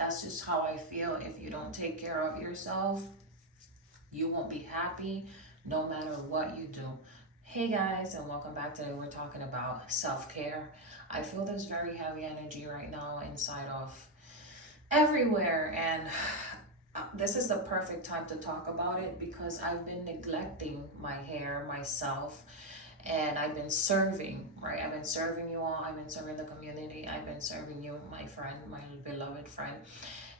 That's just how I feel. If you don't take care of yourself, you won't be happy no matter what you do. Hey guys, and welcome back. Today we're talking about self-care. I feel there's very heavy energy right now inside of everywhere, and this is the perfect time to talk about it because I've been neglecting my hair, myself, and I've been serving, right? I've been serving you all, I've been serving the community, I've been serving you, my friend, my beloved friend.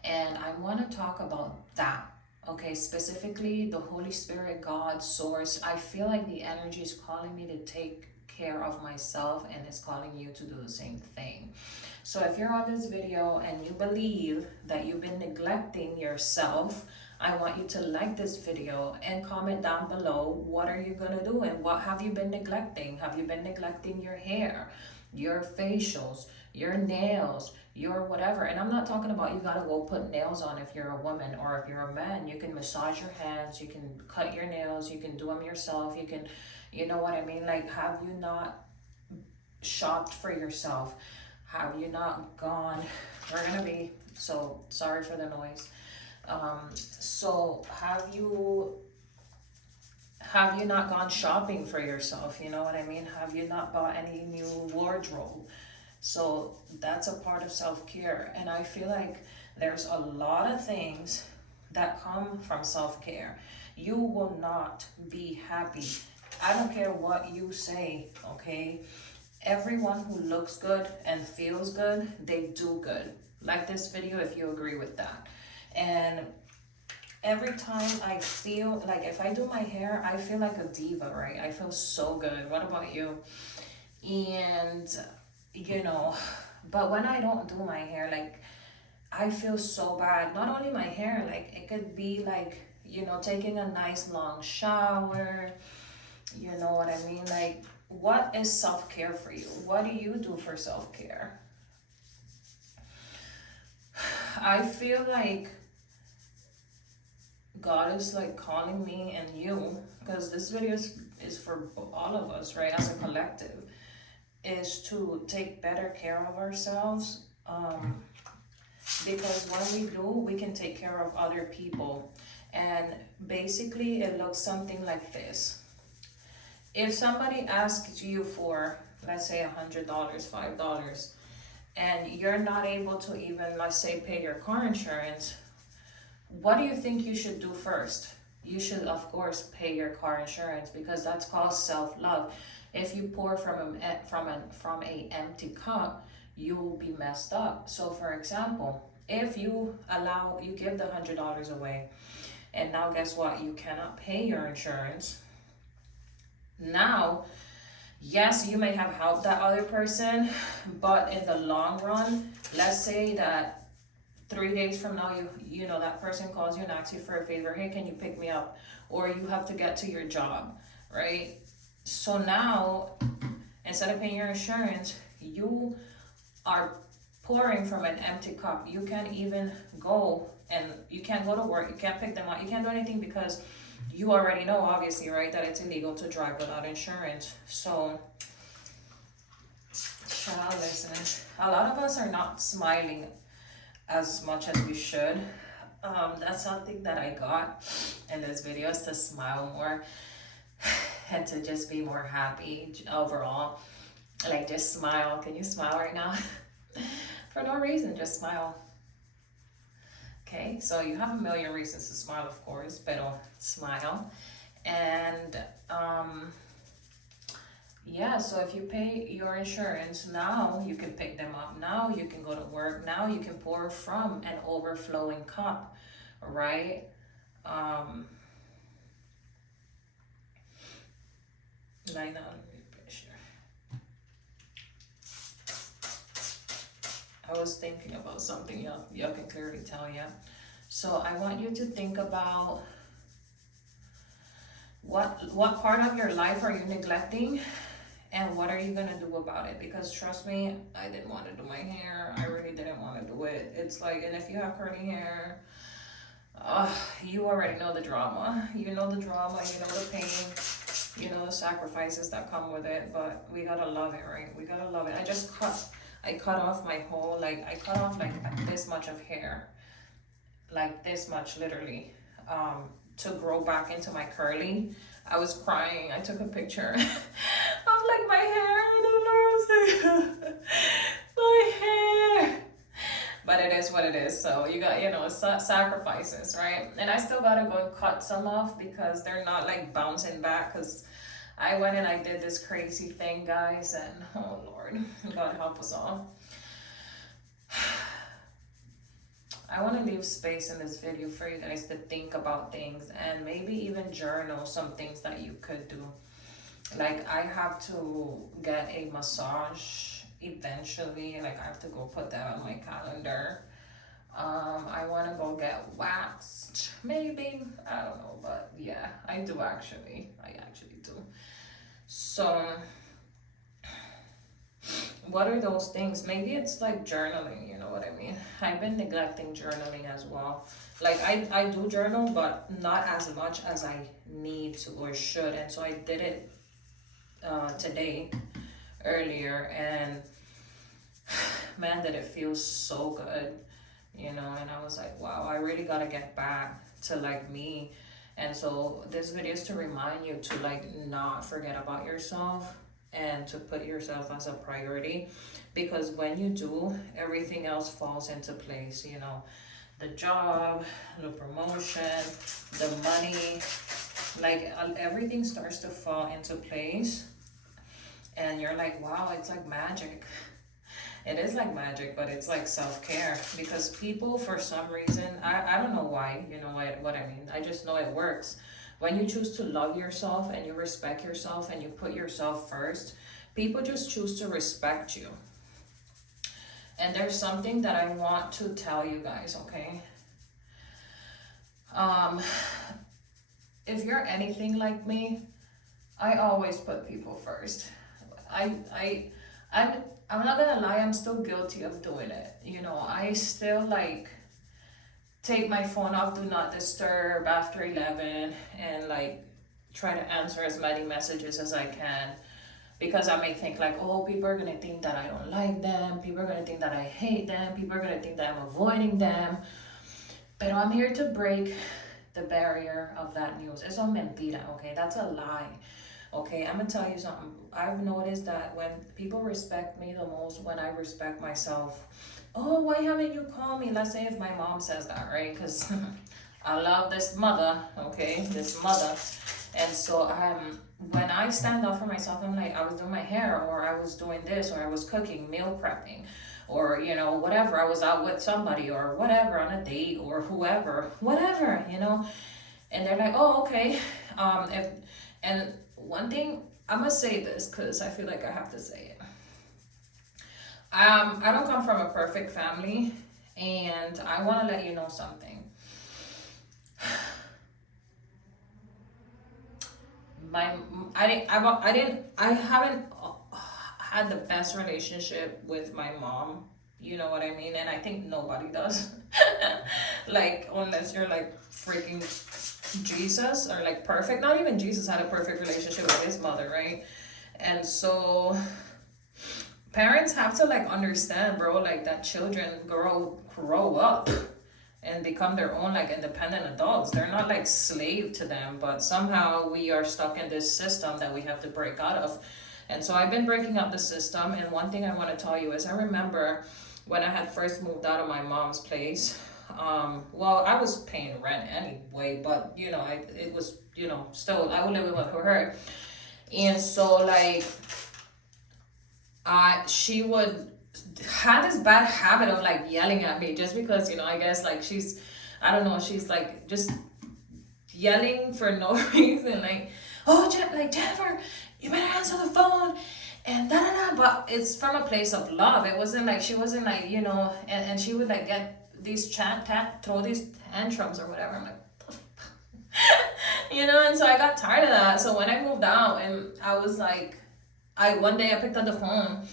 And I want to talk about that. Okay, specifically the Holy Spirit, God, Source. I feel like the energy is calling me to take care of myself and it's calling you to do the same thing. So if you're on this video and you believe that you've been neglecting yourself, I want you to like this video and comment down below, what are you gonna do and what have you been neglecting? Have you been neglecting your hair, your facials, your nails, your whatever? And I'm not talking about you gotta go put nails on if you're a woman, or if you're a man, you can massage your hands, you can cut your nails, you can do them yourself, you can, you know what I mean? Like, have you not shopped for yourself? Have you not gone, we're gonna be, so sorry for the noise. So have you not gone shopping for yourself? You know what I mean? Have you not bought any new wardrobe? So that's a part of self-care. And I feel like there's a lot of things that come from self-care. You will not be happy. I don't care what you say, okay? Everyone who looks good and feels good, they do good. Like this video if you agree with that. And every time I feel like, if I do my hair, I feel like a diva, right? I feel so good. What about you? And you know, but when I don't do my hair, like, I feel so bad. Not only my hair, like, it could be like, you know, taking a nice long shower, you know what I mean? Like, what is self-care for you? What do you do for self-care? I feel like God is like calling me and you, because this video is for all of us, right? As a collective, is to take better care of ourselves. Because when we do, we can take care of other people. And basically it looks something like this. If somebody asks you for, let's say $100, $5, and you're not able to even, let's say, pay your car insurance, what do you think you should do first? You should, of course, pay your car insurance, because that's called self-love. If you pour from a empty cup, you will be messed up. So for example, if you give the $100 away, and now guess what? You cannot pay your insurance. Now, yes, you may have helped that other person, but in the long run, let's say that 3 days from now, you know, that person calls you and asks you for a favor. Hey, can you pick me up? Or you have to get to your job, right? So now, instead of paying your insurance, you are pouring from an empty cup. You can't even go, and you can't go to work. You can't pick them up. You can't do anything because you already know, obviously, right, that it's illegal to drive without insurance. So, child, listen, a lot of us are not smiling as much as we should. That's something that I got in this video, is to smile more and to just be more happy overall. Like, just smile. Can you smile right now? For no reason, just smile. Okay, so you have a million reasons to smile, of course, but smile. And yeah, so if you pay your insurance, now you can pick them up. Now you can go to work. Now you can pour from an overflowing cup, right? Like now, I was thinking about something, y'all can clearly tell, yeah. So I want you to think about what part of your life are you neglecting, and what are you gonna do about it? Because trust me, I didn't want to do my hair. I really didn't want to do it. It's like, and if you have curly hair, you already know the drama. You know the drama, you know the pain, you know the sacrifices that come with it, but we gotta love it, right? We gotta love it. I cut off my whole, like, I cut off like this much of hair, like this much literally, to grow back into my curly. I was crying. I took a picture of like my hair. I don't know. My hair. But it is what it is. So you got, you know, sacrifices, right? And I still gotta go and cut some off because they're not like bouncing back. Because I went and I did this crazy thing, guys, and oh Lord, God help us all. I want to leave space in this video for you guys to think about things and maybe even journal some things that you could do. Like, I have to get a massage eventually. Like, I have to go put that on my calendar. I want to go get waxed, maybe. I don't know, but yeah, I do actually. I actually do. So, what are those things? Maybe it's like journaling, you know what I mean? I've been neglecting journaling as well. Like, I do journal, but not as much as I need to or should. And so I did it today, earlier, and man, did it feel so good, you know? And I was like, wow, I really gotta get back to like me. And so this video is to remind you to like not forget about yourself and to put yourself as a priority, because when you do, everything else falls into place, you know, the job, the promotion, the money, like everything starts to fall into place. And you're like, wow, it's like magic. It is like magic, but it's like self-care, because people, for some reason, I don't know why, you know what I mean, I just know it works. When you choose to love yourself and you respect yourself and you put yourself first, people just choose to respect you. And there's something that I want to tell you guys, okay? If you're anything like me, I always put people first. I'm not gonna lie, I'm still guilty of doing it. You know, I still like take my phone off do not disturb after 11 and like try to answer as many messages as I can, because I may think like, oh, people are gonna think that I don't like them, people are gonna think that I hate them, people are gonna think that I'm avoiding them. But I'm here to break the barrier of that news. Eso es mentira, okay? That's a lie. Okay, I'm gonna tell you something. I've noticed that when people respect me the most, when I respect myself. Oh, why haven't you called me? Let's say if my mom says that, right? Because I love this mother, okay? This mother. And so when I stand up for myself, I'm like, I was doing my hair, or I was doing this, or I was cooking, meal prepping, or, you know, whatever. I was out with somebody or whatever on a date or whoever, whatever, you know? And they're like, oh, okay. And one thing, I'm gonna say this because I feel like I have to say it. I don't come from a perfect family, and I want to let you know something. I haven't had the best relationship with my mom. You know what I mean? And I think nobody does. Like, unless you're like freaking Jesus or like perfect. Not even Jesus had a perfect relationship with his mother, right? And so parents have to like understand, bro, like that children grow up and become their own like independent adults. They're not like slave to them, but somehow we are stuck in this system that we have to break out of. And so I've been breaking out the system. And one thing I want to tell you is I remember when I had first moved out of my mom's place. Well, I was paying rent anyway, but you know, it was, you know, still I would live with her. And so like she would have this bad habit of like yelling at me just because, you know, I guess like she's like just yelling for no reason, like, oh, like, Jennifer, you better answer the phone and da da da. But it's from a place of love. It wasn't like, she wasn't like, you know, and she would like get these throw these tantrums or whatever. I'm like, you know, and so I got tired of that. So when I moved out, and I was like, one day I picked up the phone,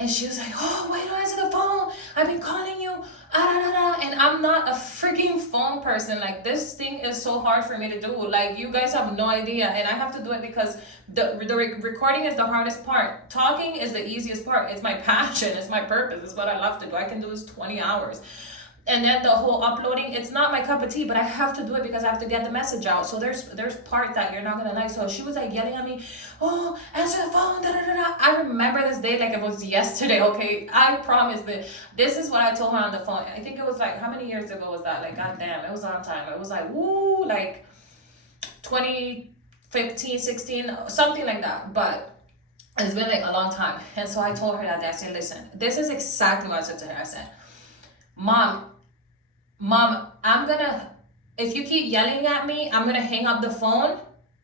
and she was like, oh, why don't you answer the phone? I've been calling you, and I'm not a freaking phone person, like this thing is so hard for me to do. Like you guys have no idea, and I have to do it because the recording is the hardest part. Talking is the easiest part. It's my passion. It's my purpose. It's what I love to do. I can do this 20 hours. And then the whole uploading, it's not my cup of tea, but I have to do it because I have to get the message out. So there's part that you're not gonna like. So she was like yelling at me, oh, answer the phone, da da da da. I remember this day like it was yesterday, okay? I promise that this is what I told her on the phone. I think it was like, how many years ago was that? Like, goddamn, it was on time. It was like, woo, like 2015, 16, something like that. But it's been like a long time. And so I told her that day, I said, listen, this is exactly what I said to her. I said, Mom, if you keep yelling at me, I'm gonna hang up the phone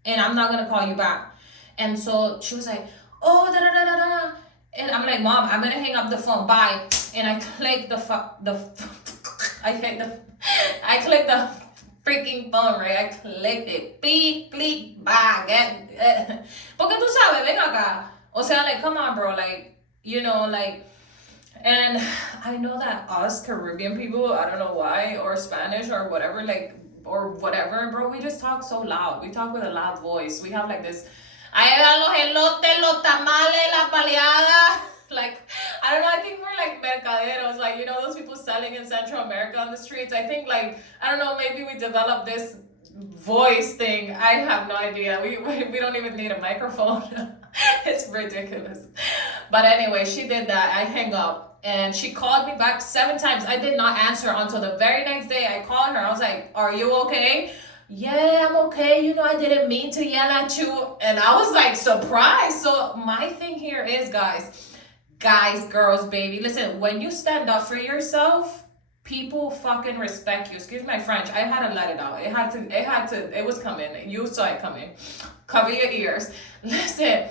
and I'm not gonna call you back. And so she was like, oh, da da da da da. And I'm like, Mom, I'm gonna hang up the phone, bye. And I clicked I clicked the freaking phone, right? I clicked it, beep, bleep, bye, porque tú sabes, ven acá. O sea, like, come on, bro, like, you know, like, and I know that us Caribbean people, I don't know why, or Spanish or whatever, like, or whatever, bro, we just talk so loud. We talk with a loud voice. We have like this, ay, los elotes, los tamales, la paleada. Like, I don't know, I think we're like mercaderos, like, you know, those people selling in Central America on the streets. I think, like, I don't know, maybe we developed this voice thing. I have no idea. We don't even need a microphone. It's ridiculous. But anyway, she did that. I hang up. And she called me back 7 times. I did not answer until the very next day. I called her. I was like, are you okay? Yeah, I'm okay. You know, I didn't mean to yell at you. And I was like surprised. So my thing here is, guys, girls, baby, listen, when you stand up for yourself, people fucking respect you. Excuse my French. I had to let it out. It was coming. You saw it coming. Cover your ears. Listen.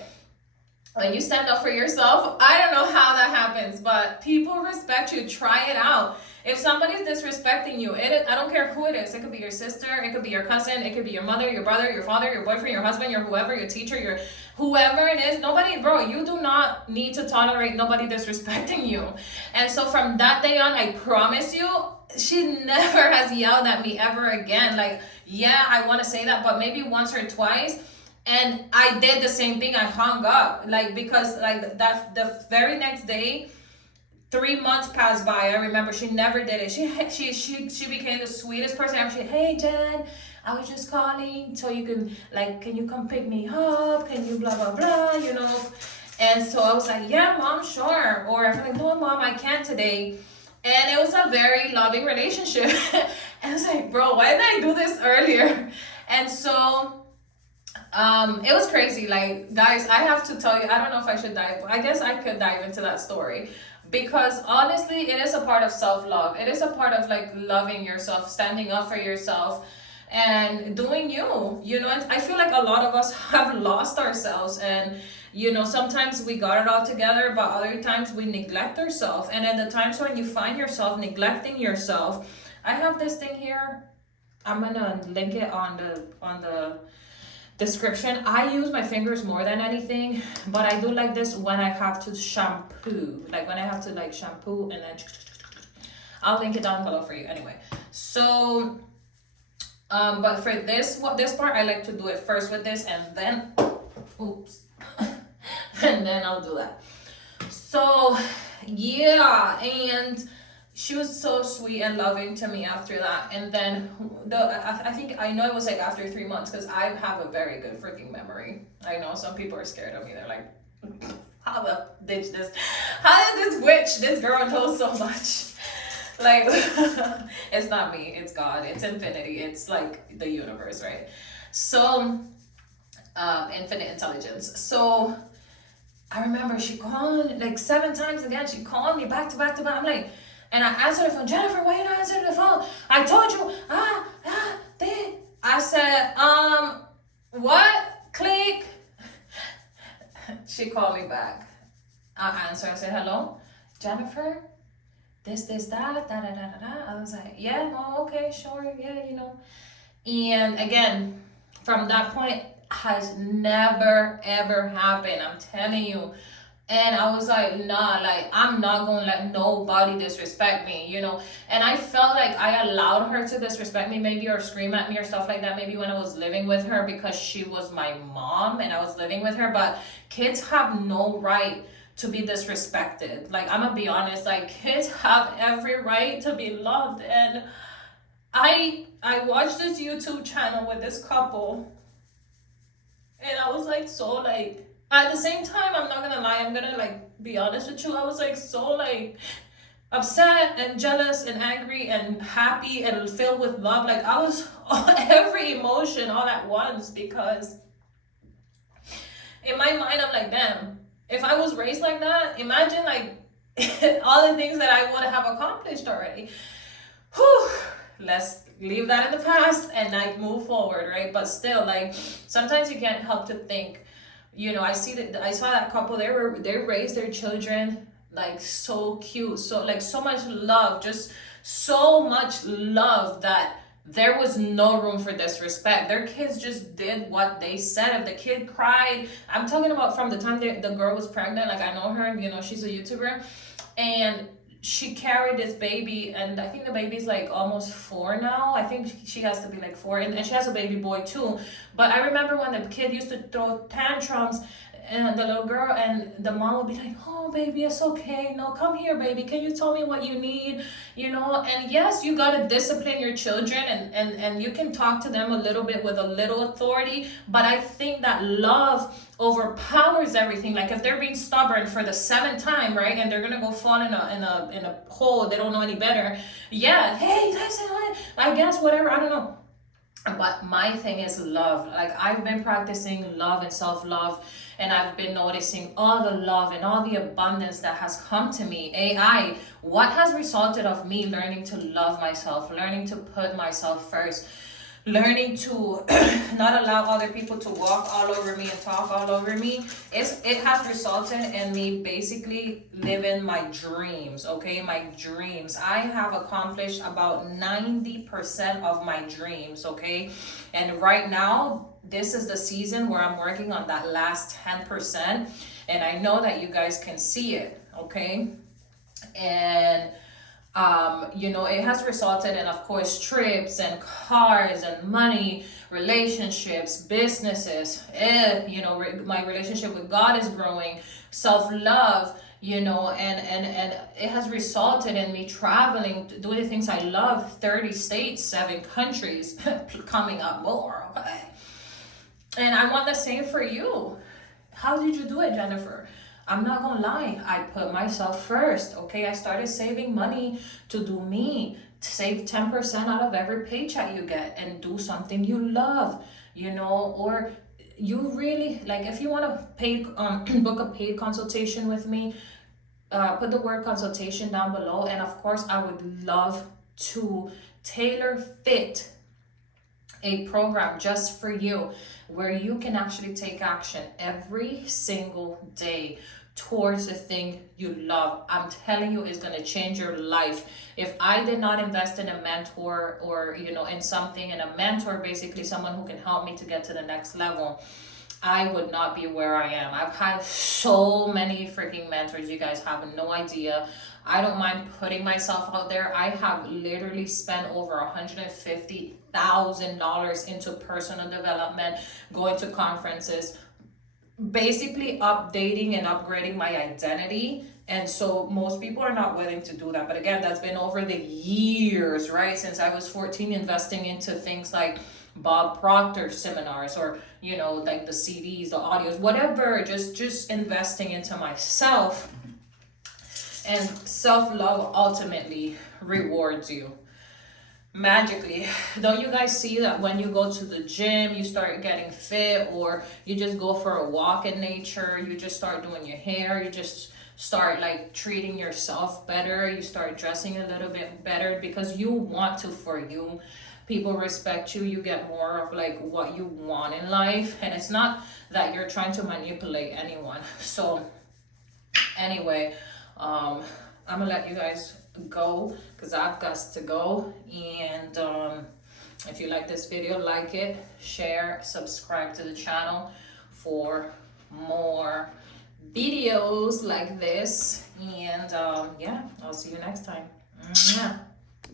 When you stand up for yourself, I don't know how that happens, but people respect you. Try it out. If somebody's disrespecting you, I don't care who it is. It could be your sister, it could be your cousin, it could be your mother, your brother, your father, your boyfriend, your husband, your whoever, your teacher, your whoever it is. Nobody, bro, you do not need to tolerate nobody disrespecting you. And so from that day on, I promise you, she never has yelled at me ever again. Like, yeah, I want to say that, but maybe once or twice. And I did the same thing. I hung up, like, because like that the very next day, 3 months passed by. I remember she never did it. She became the sweetest person ever. She, hey Jen, I was just calling so you can, like, can you come pick me up? Can you blah blah blah, you know? And so I was like, yeah, Mom, sure. Or I'm like, no, Mom, I can't today. And it was a very loving relationship. And I was like, bro, why didn't I do this earlier? And so it was crazy. Like, guys, I have to tell you, I don't know if I should dive. I guess I could dive into that story because honestly, it is a part of self-love. It is a part of like loving yourself, standing up for yourself and doing you know. And I feel like a lot of us have lost ourselves, and you know, sometimes we got it all together, but other times we neglect ourselves. And at the times when you find yourself neglecting yourself, I have this thing here. I'm gonna link it on the description. I use my fingers more than anything, but I do like this when I have to shampoo, like when I have to like shampoo, and then I'll link it down below for you anyway. So but for this part, I like to do it first with this, and then oops and then I'll do that. So yeah, and she was so sweet and loving to me after that. And then I think, I know it was like after 3 months, because I have a very good freaking memory. I know some people are scared of me. They're like, how does this girl know so much? Like, it's not me, it's God, it's infinity, it's like the universe, right? So infinite intelligence. So I remember she called like 7 times again. She called me back to back to back. I'm like, and I answered the phone. Jennifer, why you not answering the phone? I told you. I said, what? Click. She called me back. I answered. I said, hello, Jennifer. This, that, da, da, da, da, da. I was like, yeah, no, okay, sure, yeah, you know. And again, from that point, has never ever happened. I'm telling you. And I was like, nah, like, I'm not gonna let nobody disrespect me, you know? And I felt like I allowed her to disrespect me, maybe, or scream at me or stuff like that, maybe when I was living with her, because she was my mom and I was living with her. But kids have no right to be disrespected. Like, I'm gonna be honest, like, kids have every right to be loved. And I watched this YouTube channel with this couple, and I was like, so like, at the same time, I'm not gonna lie, I'm gonna like be honest with you, I was like so like upset and jealous and angry and happy and filled with love. Like, I was every emotion all at once, because in my mind I'm like, damn, if I was raised like that, imagine like all the things that I would have accomplished already. Whew, let's leave that in the past and like move forward, right? But still, like, sometimes you can't help to think, you know, I saw that couple, they raised their children like so cute, so like so much love, just so much love, that there was no room for disrespect. Their kids just did what they said. If the kid cried, I'm talking about from the time the girl was pregnant, like, I know her, you know, she's a YouTuber, and she carried this baby, and I think the baby's like almost 4 now. I think she has to be like 4, and she has a baby boy too. But I remember when the kid used to throw tantrums, and the little girl and the mom would be like, oh baby, it's okay, no, come here baby, can you tell me what you need, you know? And yes, you got to discipline your children, and you can talk to them a little bit with a little authority, but I think that love overpowers everything. Like, if they're being stubborn for the 7th time, right, and they're gonna go fall in a hole, they don't know any better, yeah, hey, I guess, whatever, I don't know. But my thing is love. Like, I've been practicing love and self-love, and I've been noticing all the love and all the abundance that has come to me. What has resulted of me learning to love myself, learning to put myself first, learning to not allow other people to walk all over me and talk all over me. It has resulted in me basically living my dreams, okay? My dreams. I have accomplished about 90% of my dreams, okay? And right now, this is the season where I'm working on that last 10%. And I know that you guys can see it, okay? And you know, it has resulted in, of course, trips and cars and money, relationships, businesses, you know, my relationship with God is growing, self-love, you know, and it has resulted in me traveling, doing the things I love, 30 states, 7 countries, coming up more, okay? And I want the same for you. How did you do it, Jennifer? I'm not gonna lie, I put myself first, okay? I started saving money to do me. Save 10% out of every paycheck you get and do something you love, you know? Or you really, like, if you wanna pay, book a paid consultation with me, put the word consultation down below. And of course, I would love to tailor fit a program just for you, where you can actually take action every single day towards the thing you love. I'm telling you, it's going to change your life. If I did not invest in a mentor, or, you know, in something, and a mentor, basically someone who can help me to get to the next level, I would not be where I am. I've had so many freaking mentors, you guys have no idea. I don't mind putting myself out there. I have literally spent over $150,000 into personal development, going to conferences, basically updating and upgrading my identity. And so most people are not willing to do that. But again, that's been over the years, right? Since I was 14, investing into things like Bob Proctor seminars, or, you know, like the CDs, the audios, whatever, just investing into myself. And self-love ultimately rewards you magically. Don't you guys see that when you go to the gym, you start getting fit, or you just go for a walk in nature, you just start doing your hair, you just start like treating yourself better, you start dressing a little bit better because you want to, for you. People respect you, you get more of like what you want in life, and it's not that you're trying to manipulate anyone. So anyway, I'm gonna let you guys go because I've got to go. And if you like this video, like it, share, subscribe to the channel for more videos like this. And yeah, I'll see you next time. Mwah.